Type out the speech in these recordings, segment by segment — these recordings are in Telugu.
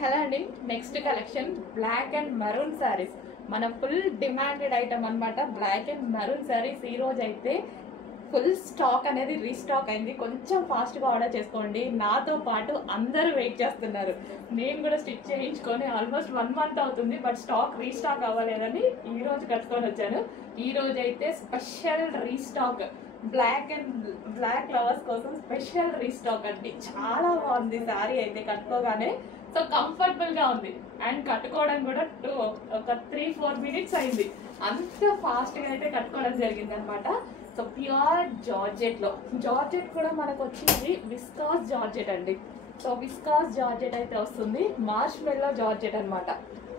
హలో అండి, next collection black and maroon saris. మన ఫుల్ డిమాండెడ్ ఐటమ్ అనమాట. బ్లాక్ అండ్ మరూన్ శారీస్ ఈ రోజు అయితే ఫుల్ స్టాక్ అనేది రీస్టాక్ అయింది. కొంచెం ఫాస్ట్గా ఆర్డర్ చేసుకోండి. నాతో పాటు అందరూ వెయిట్ చేస్తున్నారు. నేను కూడా స్టిచ్ చేయించుకొని ఆల్మోస్ట్ 1 month అవుతుంది. బట్ స్టాక్ రీస్టాక్ అవ్వలేదని ఈ రోజు కట్టుకొని వచ్చాను. ఈ రోజు అయితే స్పెషల్ రీస్టాక్ బ్లాక్ లవర్స్ కోసం స్పెషల్ రీస్టాక్ అండి. చాలా బాగుంది శారీ అయితే కట్టుకోగానే. సో కంఫర్టబుల్ గా ఉంది అండ్ కట్టుకోవడం కూడా ఒక 3-4 minutes అయింది. అంత ఫాస్ట్ గా అయితే కట్టుకోవడం జరిగింది అనమాట. సో ప్యూర్ జార్జెట్ కూడా మనకు వచ్చింది విస్కాస్ జార్జెట్ అండి. సో విస్కాస్ జార్జెట్ అయితే వస్తుంది. మార్ష్మెల్లో జార్జెట్ అనమాట.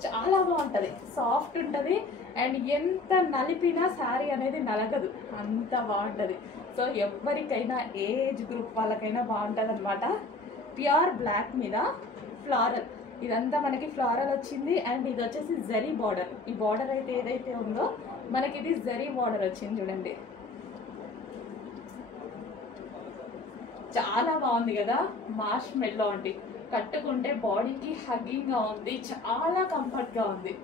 చాలా బాగుంటుంది, సాఫ్ట్ ఉంటుంది అండ్ ఎంత నలిపినా శారీ అనేది నలగదు, అంత బాగుంటుంది. సో ఎవరికైనా ఏజ్ గ్రూప్ వాళ్ళకైనా బాగుంటుంది అనమాట. ప్యూర్ బ్లాక్ మీద ఫ్లారల్, ఇదంతా మనకి ఫ్లారల్ వచ్చింది అండ్ ఇది వచ్చేసి జరీ బార్డర్. ఈ బార్డర్ అయితే ఏదైతే ఉందో మనకి ఇది జరీ బార్డర్ వచ్చింది చూడండి. చాలా బాగుంది కదా. మార్ష్మెల్లో అండి, కట్టుకుంటే బాడీకి హగ్గింగ్ గా ఉంది, చాలా కంఫర్ట్ గా ఉంది.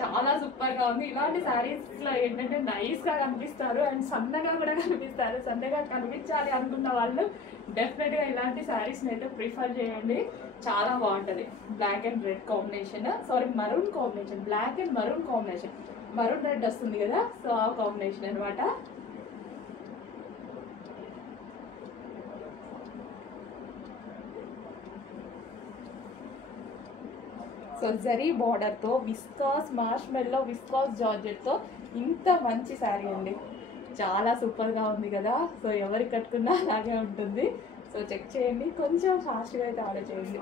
చాలా సూపర్ గా ఉంది. ఇలాంటి శారీస్ లో ఏంటంటే నైస్ గా కనిపిస్తారు అండ్ సన్నగా కూడా కనిపిస్తారు. సన్నగా కనిపించాలి అనుకున్న వాళ్ళు డెఫినెట్ గా ఇలాంటి శారీస్ అయితే ప్రిఫర్ చేయండి. చాలా బాగుంటది. Black and red combination, maroon combination, black and maroon combination, maroon red వస్తుంది కదా. సో ఆ కాంబినేషన్ అనమాట. సో జరీ బార్డర్తో విస్కాస్ మార్ష్మెల్లో విస్కాస్ జార్జెట్తో ఇంత మంచి శారీ అండి. చాలా సూపర్గా ఉంది కదా. సో ఎవరికి కట్టుకున్నా అలాగే ఉంటుంది. సో చెక్ చేయండి, కొంచెం ఫాస్ట్గా అయితే ఆర్డర్ చేయండి.